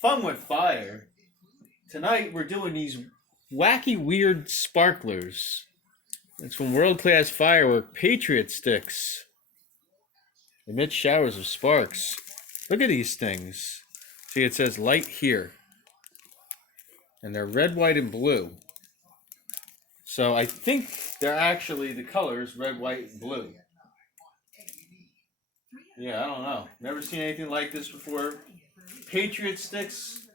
Fun with fire. Tonight we're doing these wacky, weird sparklers. It's from World Class Firework Patriot sticks. Emit showers of sparks. Look at these things. See, it says light here. And they're red, white, and blue. So I think they're actually the colors red, white, and blue. Yeah, I don't know. Never seen anything like this before. Patriot sticks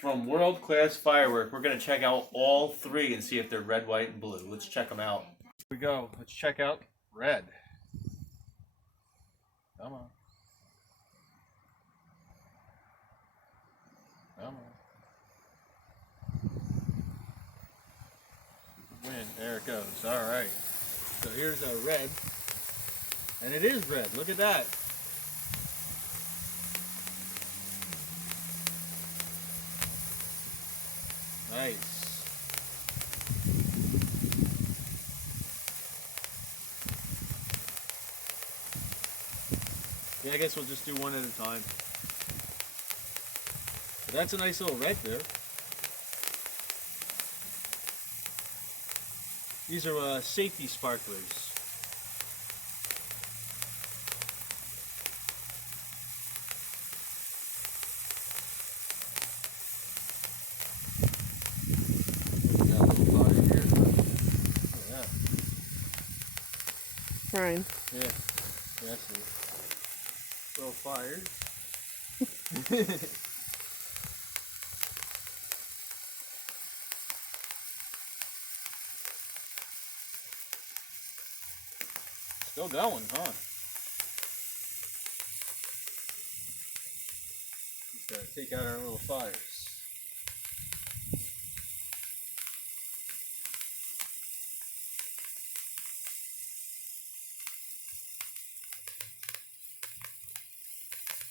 from World Class Firework. We're going to check out all three and see if they're red, white, and blue. Let's check them out. Here we go. Let's check out red. Come on. Come on. Win. There it goes. All right. So here's a red. And it is red. Look at that. Nice. Yeah, I guess we'll just do one at a time. But that's a nice little red there. These are safety sparklers. Ryan. Yeah, that's it. Little fires. Still going, huh? Just gotta take out our little fires.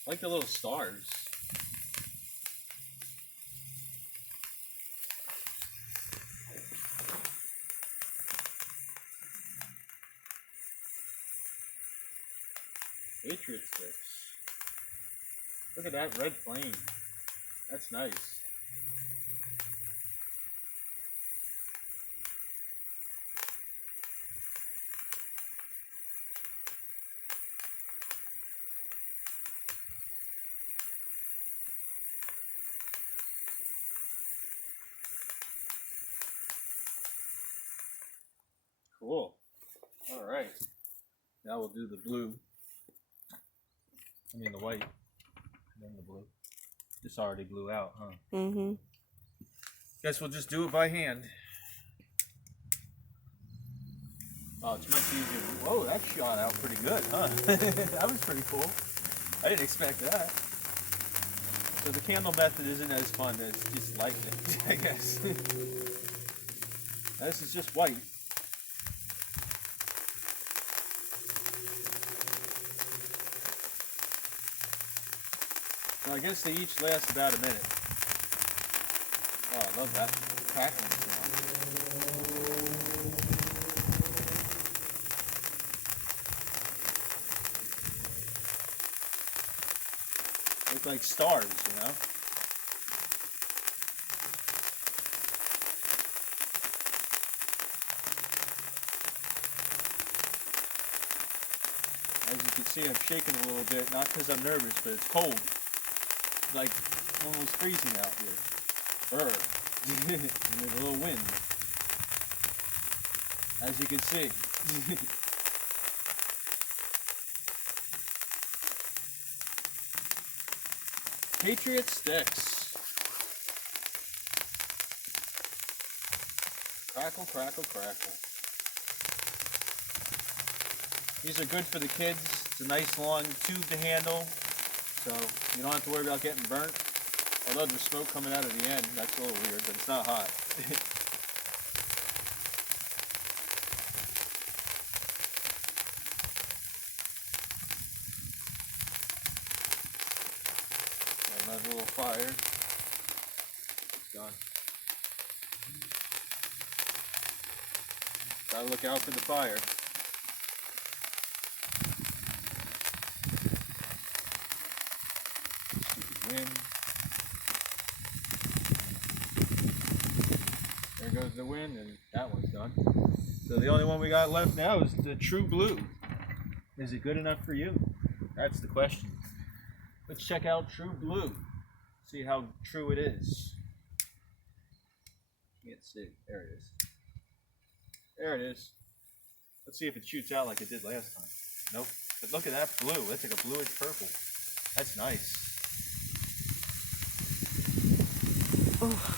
I like the little stars. Patriot sticks. Look at that red flame. That's nice. Cool. All right. Now we'll do the blue. I mean the white. And then the blue. This already blew out, huh? Mm-hmm. Guess we'll just do it by hand. Oh, it's much easier. Whoa, that shot out pretty good, huh? That was pretty cool. I didn't expect that. So the candle method isn't as fun as just lighting it, I guess. This is just white. So I guess they each last about a minute. Oh, I love that crackling sound. Look like stars, you know? As you can see, I'm shaking a little bit, not because I'm nervous, but it's cold. It's like almost freezing out here. And there's a little wind. As you can see. Patriot sticks. Crackle, crackle, crackle. These are good for the kids. It's a nice long tube to handle, so you don't have to worry about getting burnt. Although there's smoke coming out of the end, that's a little weird, but it's not hot. Another little fire. It's gone. Gotta look out for the fire. Stupid wind. deserves to win, and that one's done. So the only one we got left now is the True Blue. Is it good enough for you? That's the question. Let's check out True Blue. See how true it is. Can't see. There it is. There it is. Let's see if it shoots out like it did last time. Nope. But look at that blue. That's like a bluish purple. That's nice. Oh.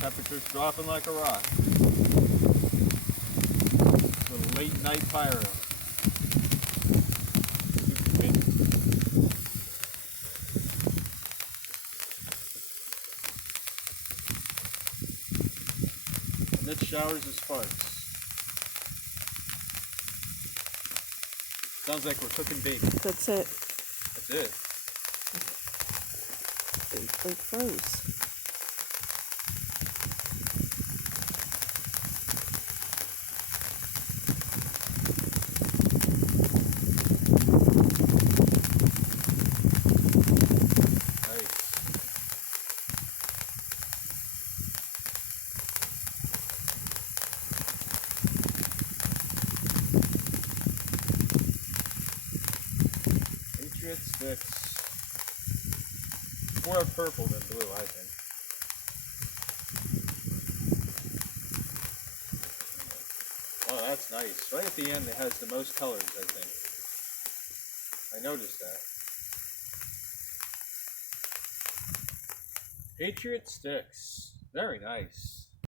Temperature's dropping like a rock. Little late night pyro. Amid showers of sparks. Sounds like we're cooking bacon. That's it. That's it. It froze. Patriot sticks. More purple than blue, I think. Oh, that's nice. Right at the end, it has the most colors, I think. I noticed that. Patriot sticks. Very nice.